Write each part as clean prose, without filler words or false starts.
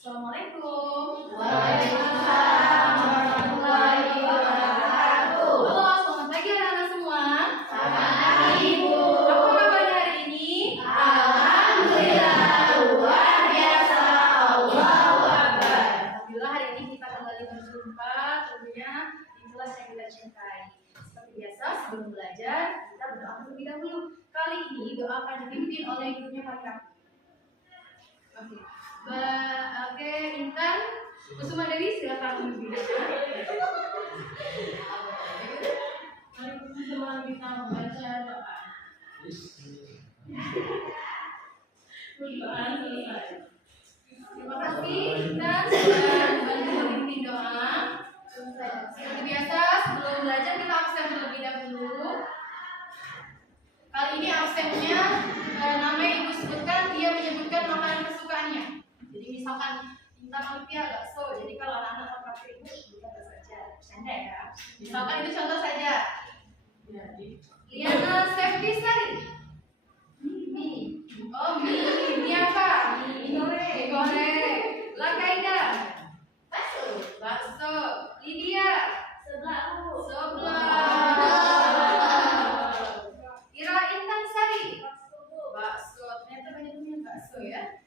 Assalamualaikum. Waalaikumsalam warahmatullahi wabarakatuh. Halo, selamat pagi anak-anak semua. Selamat pagi, Bu. Apa kabarnya hari ini? Alhamdulillah, luar biasa. Allahu Akbar. Alhamdulillah hari ini kita kembali berjumpa tentunya di kelas yang kita cintai. Seperti biasa sebelum belajar kita berdoa terlebih dahulu. Kali ini doa akan dipimpin oleh gurunya Pak Kak. Oke, Intan Kusuma Dewi silakan memimpin. Mari teman-teman kita membaca doa. Doa selesai. Terima kasih Intan sudah membantu memimpin doa. Seperti biasa sebelum belajar kita absen terlebih dahulu. Kali ini absennya namanya Ibu sebutkan, dia menyebutkan makanan kesukaannya. Jadi misalkan Intan Olivia bakso, jadi kalau anak-anak pakai Ibu sebutkan bakso saja, bercanda ya. Misalkan itu contoh saja. Liana Safety Sari. Mie. Oh mie apa? Mie goreng. Lakaida. Bakso. Lydia. Sebelah. Ira Intan Sari. Bakso. Ternyata banyak punya bakso ya.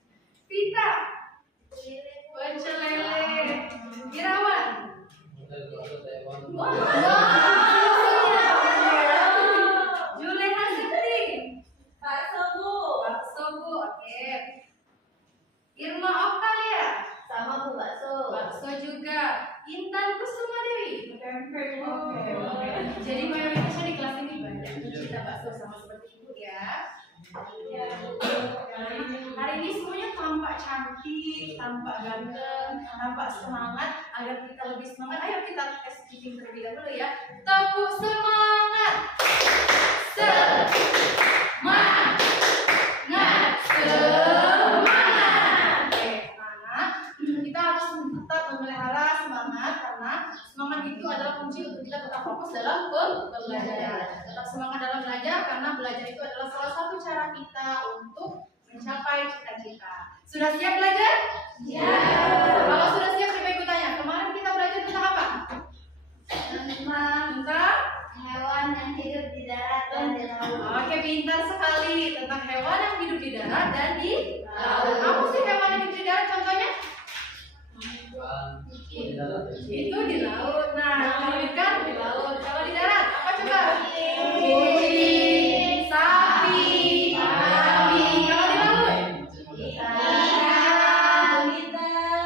Vita. Pecel lele. Irawan. Juleha Siti. Bakso Bu. Oke. Irma Oktalia. Sama Bu, bakso. Bakso juga. Intan Kusuma Dewi. Oke. Jadi mayoritasnya di kelas ini banyak pencinta bakso sama seperti Ibu ya. Hari ini semuanya tampak cantik, tampak ganteng, tampak semangat. Agar kita lebih semangat, ayo kita tes speaking terlebih dahulu ya. Tepuk semangat. Semangat. Semangat. Oke, anak, kita harus tetap memelihara semangat karena semangat itu adalah kunci untuk kita tetap fokus dalam pembelajaran. Tetap semangat dalam belajar karena belajar itu adalah salah satu cara kita untuk mencapai cita-cita. Sudah siap belajar? Ya. Kalau sudah siap, coba Ibu tanya. Kemarin kita belajar tentang apa? Tentang Hewan yang hidup di darat dan di laut. Oke, pintar sekali tentang hewan yang hidup di darat dan di laut. Apa sih hewan yang hidup di darat contohnya? Itu di laut. Nah, kalau ikan di laut. Kalau di darat apa coba? Kucing, sapi, babi. Kalau di laut?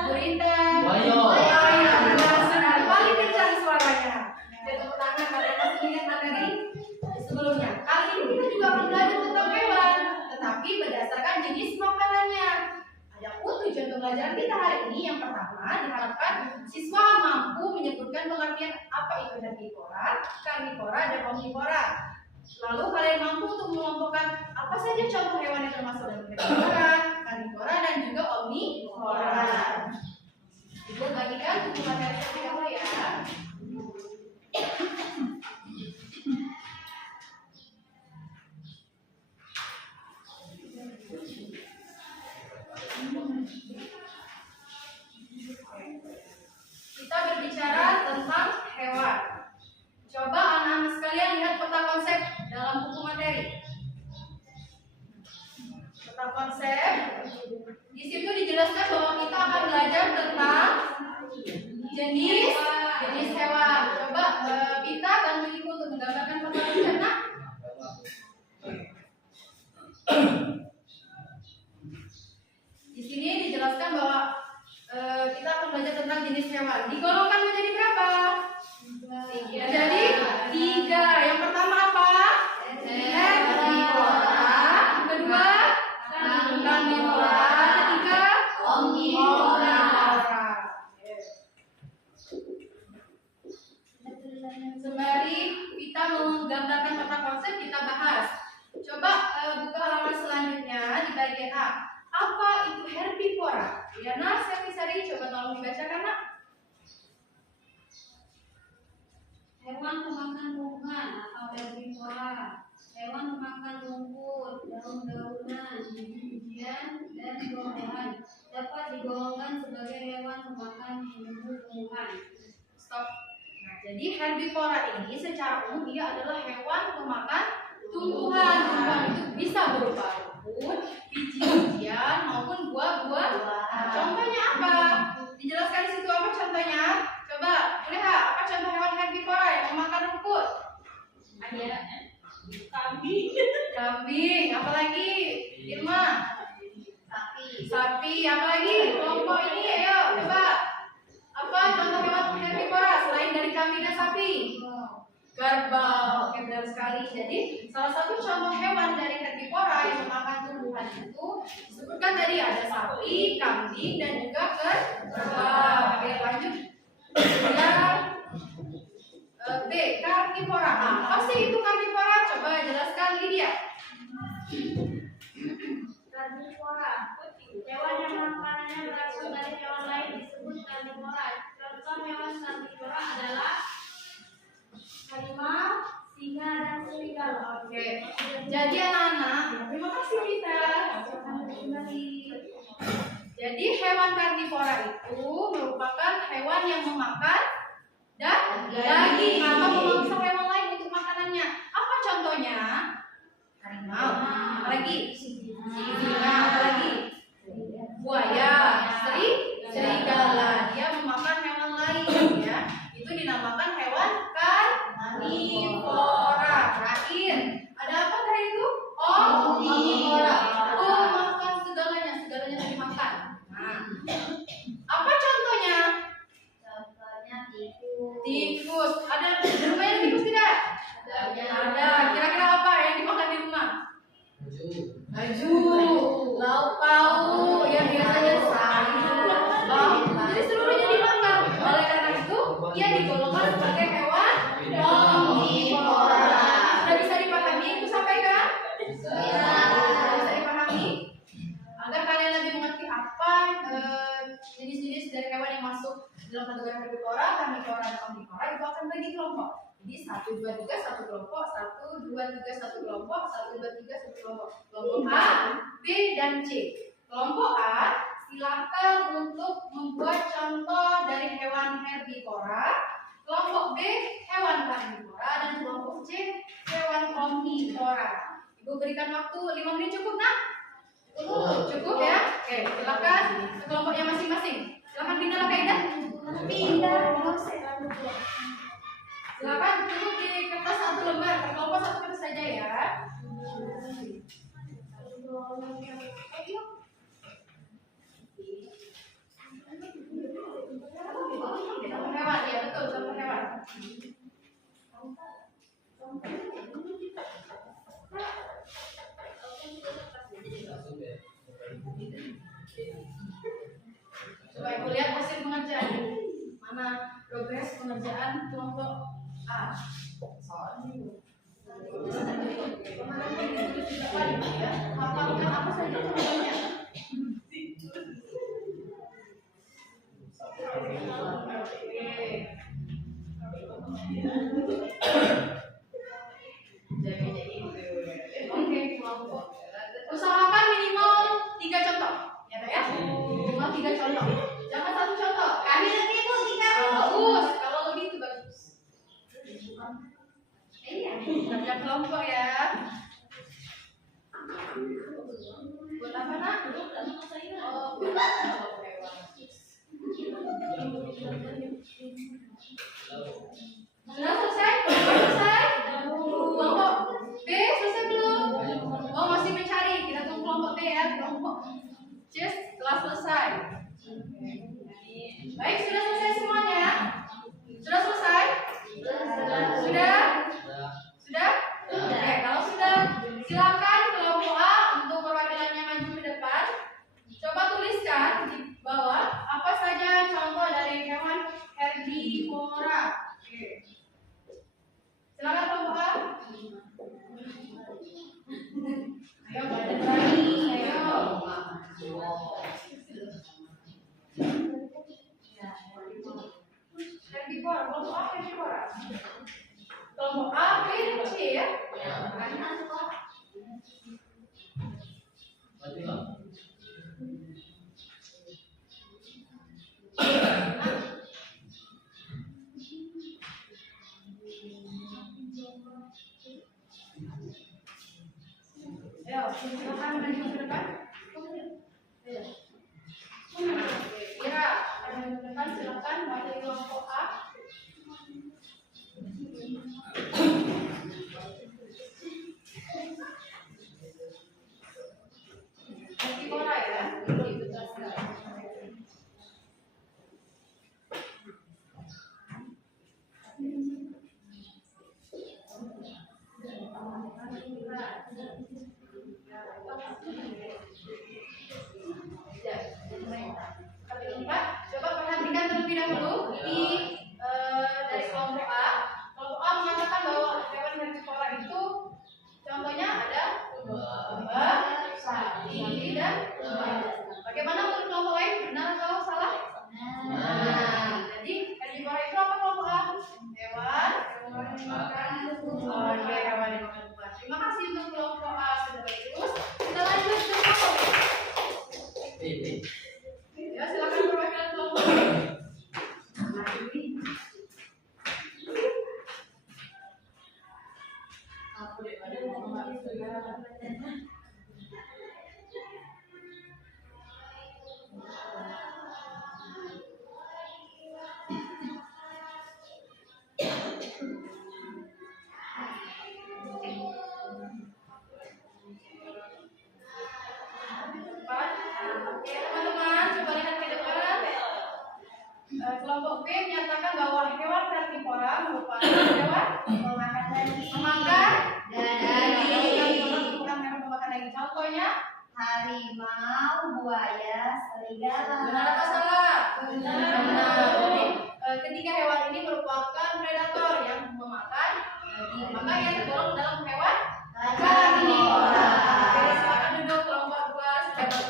Gurita. Buaya. Benar sekali. Paling kencang suaranya. Tepuk tangan karena masih ingat materi sebelumnya. Kali ini kita juga akan belajar tentang hewan, tetapi berdasarkan jenis makanannya. Adapun tujuan pembelajaran kita hari ini yang pertama diharapkan siswa mampu menyebutkan pengertian apa itu herbivora, karnivora, dan omnivora. Lalu kalian mampu untuk mengelompokkan apa saja contoh hewan yang termasuk dalam herbivora, karnivora, dan juga omnivora. Ibu bagikan buku materi terlebih dahulu ya. Kita berbicara tentang hewan. Coba anak-anak sekalian lihat peta konsep dalam buku materi. Peta konsep. Di situ dijelaskan bahwa kita akan belajar tentang jenis hewan. Coba kita bantu Ibu untuk menggambarkan peta konsep. Nah, di sini dijelaskan bahwa kita akan belajar tentang jenis hewan. Digolongkan menjadi berapa? Jadi 3. Yang pertama apa? Herbivora. Yang kedua karnivora. Ketiga omnivora. Sembari kita menggambarkan peta konsep, kita bahas. Coba buka halaman selanjutnya di bagian A. Apa itu herbivora? Liana Sari, coba tolong dibacakan, Nak. Stop. Nah, jadi herbivora ini secara umum dia adalah hewan pemakan tumbuhan. Tumbuhan itu bisa berupa rumput, biji-bijian maupun buah-buah. Nah, contohnya apa? Dijelaskan di situ apa contohnya? Coba lihat apa contoh hewan herbivora yang memakan rumput? Ada kambing. Kambing, apalagi? Irma? Sapi, apalagi? Kelompok ini, ayo coba. Apa contoh hewan herbivora selain dari kambing dan sapi? Kerbau. Oke, benar sekali. Jadi salah satu contoh hewan dari herbivora yang memakan tumbuhan itu disebutkan tadi ada sapi, kambing, dan juga kerbau. Oke, lanjut. Kemudian B, karnivora. Apa sih itu karnivora? Coba jelaskan Lydia. Karnivora, hewan yang makanannya berasal dari hewan lain disebut karnivora. Contoh hewan karnivora adalah harimau, singa, dan serigala. Oke, jadi anak-anak, terima kasih kita. Jadi hewan karnivora itu merupakan hewan yang memakan daging atau memangsa hewan lain untuk makanannya. Apa contohnya? Harimau. Apalagi? Singa. Apalagi? Buaya. Serigala. Dia memakan hewan lain, ya. Itu dinamakan hewan karnivora. Terakhir, ada apa tadi itu? Omnivora. Oh, makan segalanya dimakan. Nah, apa contohnya? Contohnya Tikus. Ada rumahnya tikus tidak? Ada. Kira-kira apa yang dimakan di rumah? Maju. Lauk pauk yang biasanya sayur. Jadi seluruhnya dimakan. Oleh karena itu, ia digolongkan sebagai hewan omnivora. Sudah bisa dipahami itu sampaikan? Bisa dipahami? Agar kalian lebih mengerti apa jenis-jenis dari hewan yang masuk dalam kategori herbivora, karnivora, dan omnivora itu akan bagi kelompok. Jadi 1, 2, 3 satu kelompok, 1, 2, 3 satu kelompok, 1, 2, 3 satu kelompok. Kelompok A, B, dan C. Kelompok A silakan untuk membuat contoh dari hewan herbivora. Kelompok B hewan karnivora dan kelompok C hewan omnivora. Ibu berikan waktu 5 menit cukup nak? Cukup ya? Oke, silakan ke kelompoknya masing-masing. Silakan pindah lah Kaidah. Pindah. Silakan cukup di kertas 1 lembar. Per kelompok 1 kertas saja ya. Contoh hewan, ya betul, contoh hewan. Coba ibu lihat hasil pengerjaan. Mana progres pengerjaan kelompok A. Hafalkan apa saja contohnya. Oke, kelompok. Usahakan minimal 3 contoh. Ya, ya. Minimal 3 contoh. Jangan 1 contoh. Kami lebih Bu, 3 Bagus. Kalau lebih itu bagus. Iya, kerja kelompok ya. Buat apa nak? Oh, buat kelompok hewan. Sudah selesai? Selesai? Kelompok B selesai belum? Oh, masih mencari. Kita tunggu kelompok B ya. Kelompok C telah selesai. Baik, sudah selesai semuanya? Sudah selesai? Sudah? Sudah? Oke, kalau sudah, silakan kelompok A untuk perwakilannya maju ke depan. Coba tuliskan di Ya, silakan perwakilan kelompok B. Aku deh, ada ngomong Oke, teman-teman, coba lihat ke depan. Kelompok B menyatakan bahwa hewan karnivora merupakan hewan Memakan daging. memakan Daging. bukan hewan pemakan daging. Contohnya Harimau, buaya, serigala. benar apa salah? Benar. Jadi, ketiga hewan ini merupakan predator yang memakan daging. Maka ia tergolong dalam hewan karnivora. Oke, silakan duduk kelompok 2 sudah bagus.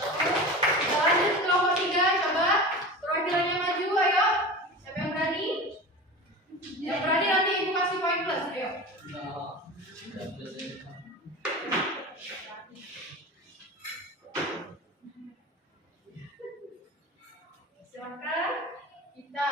Kita lanjut ke kelompok 3, coba perwakilannya maju, ayo. Siapa yang berani? Yang berani nanti ibu kasih poin plus, ayo. Silakan kita.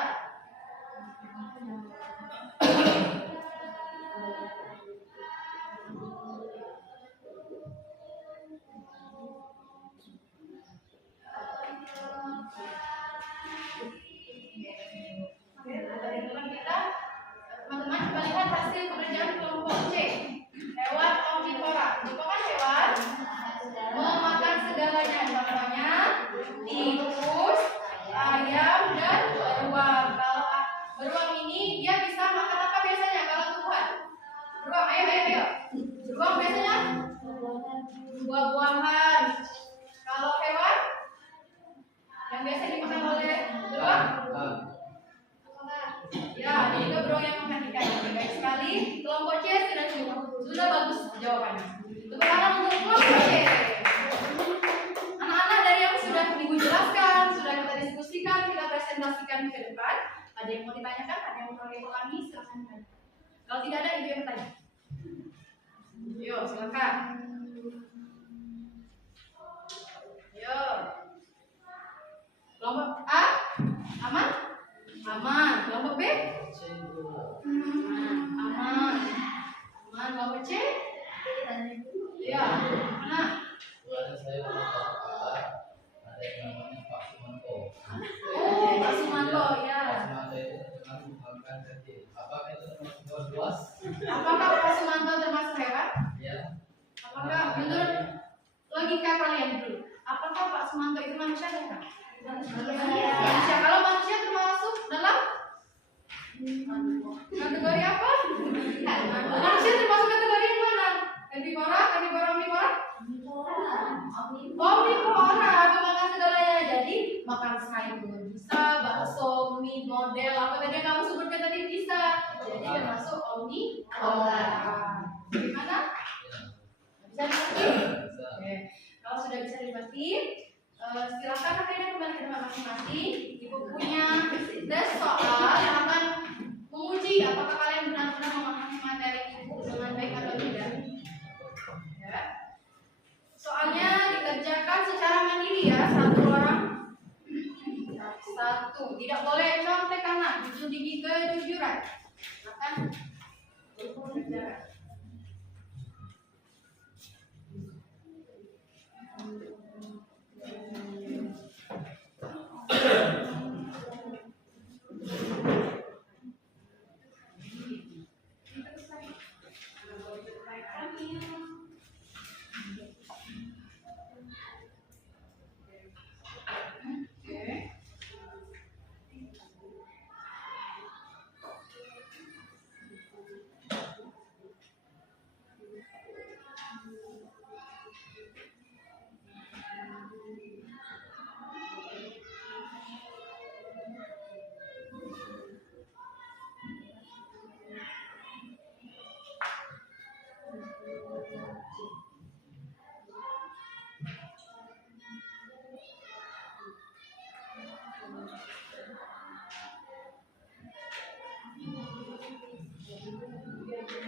Teman-teman coba lihat hasil pekerjaan kelompok C. Hewan omnivora merupakan hewan memakan segalanya. Contohnya tikus, ayam, dan beruang. Kalau beruang ini dia bisa makan apa biasanya kalau tumbuhan? Beruang, ayo. Beruang biasanya buah-buahan. Kalau hewan yang biasa dimakan oleh beruang? Ya, ini juga beruang yang makan ikan. Baik sekali. Kelompok C sudah bagus jawabannya. Tepuk tangan untuk kelompok C. Anak-anak dari yang sudah ibu jelaskan, sudah kita diskusikan, kita presentasikan ke depan. Ada yang mau ditanyakan? Ada yang mau kami? Silakan tanya. Kalau tidak ada, ibu yang tanya. Yuk, silakan. Yuk. Kelompok A, aman? Aman. Kelompok B? Aman. Kelompok C? Ya. Mana? Ada yang namanya Pak Sumanto. Oh, Pak Sumanto, ya. Pak Sumanto itu terkenal mengembangkan kecil. Apakah itu termasuk hewan buas? Apakah Pak Sumanto termasuk hewan? Ya. Apakah menurut logika kalian dulu? Apakah Pak Sumanto itu manusia atau bukan? Manusia. Kalau manusia termasuk dalam kategori apa? Manusia termasuk kategori yang mana? Herbivora, omnivora? Omnivora, memakan segalanya. Jadi makan sayur bisa, bakso, mie, model, apa tadi yang kamu sebutkan tadi bisa. Jadi termasuk omnivora. Gimana? Bisa dimengerti? Oke. Kalau sudah bisa dimengerti, silakan akhirnya kembali ke tempat masing-masing. Ibu punya tes soal yang akan menguji apakah kalian benar-benar memahami materi ibu dengan baik atau tidak. Ya. Soalnya dikerjakan secara mandiri ya, satu orang satu. Tidak boleh contek anak, jujur gigi kejujuran. Akan kerjakan.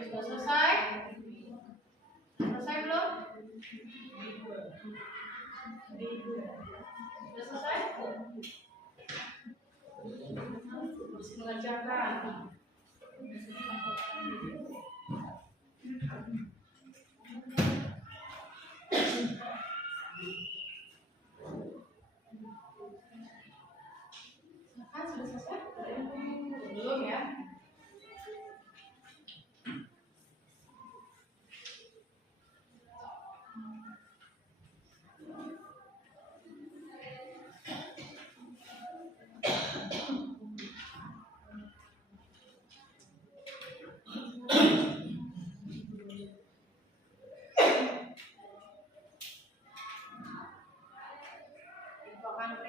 Sudah selesai? Selesai belum?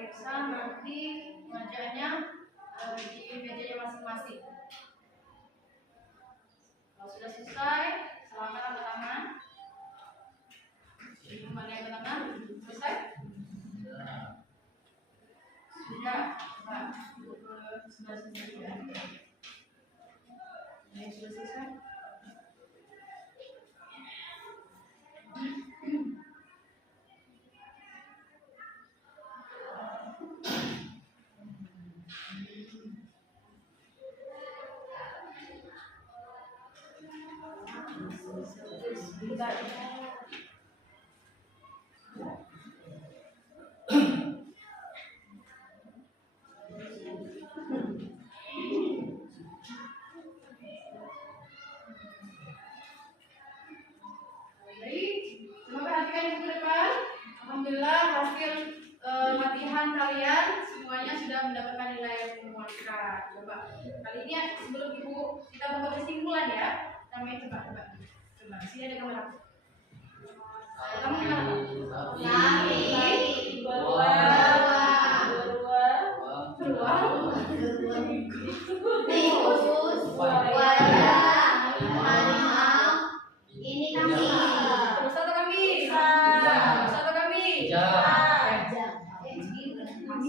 periksa nanti pengajarannya di mejanya masing-masing. Kalau sudah selesai, silakan angkat tangan. Mana yang angkat tangan? Selesai? Sudah. Nah, sudah selesai ya. Ini sudah selesai. Sebentar. Coba perhatikan yang ke depan. Alhamdulillah hasil latihan kalian semuanya sudah mendapatkan nilai yang memuaskan. Coba kali ini sebelum ibu kita membuat kesimpulan ya. Namanya coba. Sini ada kamera. Kamu kenapa?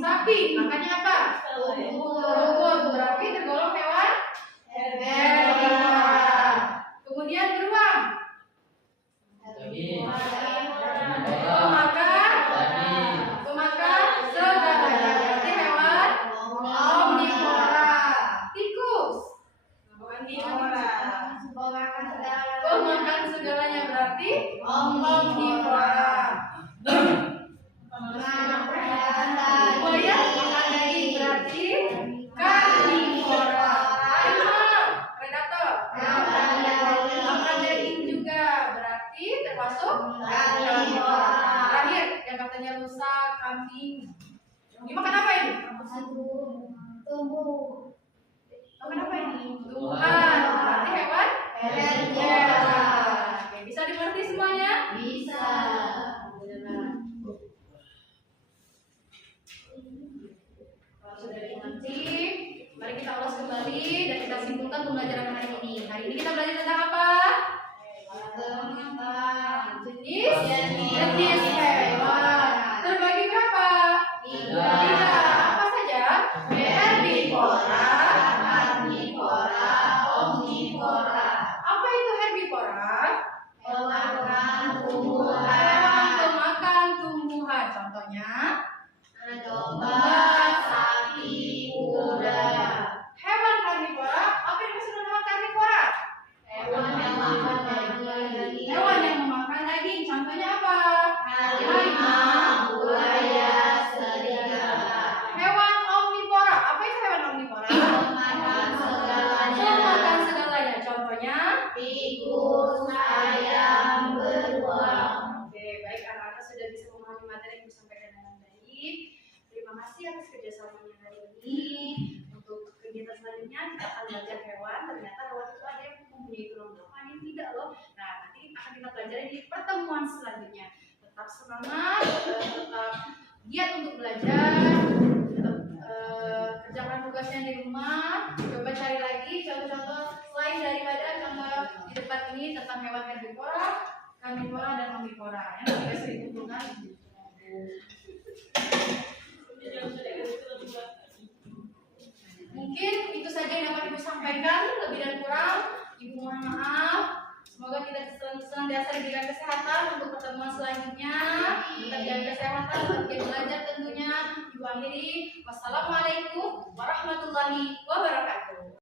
Sapi, makanya apa? Rumput, berarti tergolong hewan herbivora. Kemudian beruang, pemakan segalanya, berarti hewan omnivora. Tikus, pemakan segalanya, berarti omnivora. Buaya makan daging, berarti karnivora. Predator makan daging juga, berarti termasuk karnivora. Terakhir yang katanya rusa, kambing, ini makan apa ini? Makan apa ini? Tumbuhan, berarti hewan herbivora. Oke, bisa dimengerti semuanya? Bisa. Kalau sudah dimengerti, mari kita ulas kembali dan kita simpulkan pembelajaran hari ini. Hari ini kita belajar tentang apa? Jenis hewan. Terbagi berapa? Tiga. Apa saja? Herbivora, karnivora, omnivora. Apa itu herbivora? Pemakan Hewan pemakan tumbuhan. Contohnya domba, sapi, kuda. hewan karnivora. Apa yang dimaksud dengan hewan karnivora? Hewan yang makan daging. Hewan yang memakan daging. Contohnya apa? Harimau, buaya, serigala. Hewan omnivora. Apa itu hewan omnivora? Pemakan segalanya. Pemakan segalanya. Contohnya Tikus, ayam, beruang. Oke, baik, anak-anak sudah bisa memahami materi yang disampaikan dengan baik. Terima kasih atas kerjasamanya hari ini. Untuk kegiatan selanjutnya kita akan belajar hewan. Ternyata hewan itu ada yang mempunyai tulang belakang, ada yang tidak loh. Nah, nanti akan kita pelajari di pertemuan selanjutnya. Tetap semangat, tetap giat untuk belajar, tetap kerjakan tugasnya di rumah. Coba cari lagi contoh-contoh selain daripada contoh di depan ini tentang hewan herbivora, karnivora, dan omnivora. Yang sudah sering kumpulkan. Mungkin itu saja yang dapat Ibu sampaikan. Lebih dan kurang, Ibu mohon maaf. Semoga kita senantiasa diberikan kesehatan untuk pertemuan selanjutnya. Tetap jaga kesehatan, tetap giat belajar tentunya. Ibu akhiri. Wassalamualaikum warahmatullahi wabarakatuh.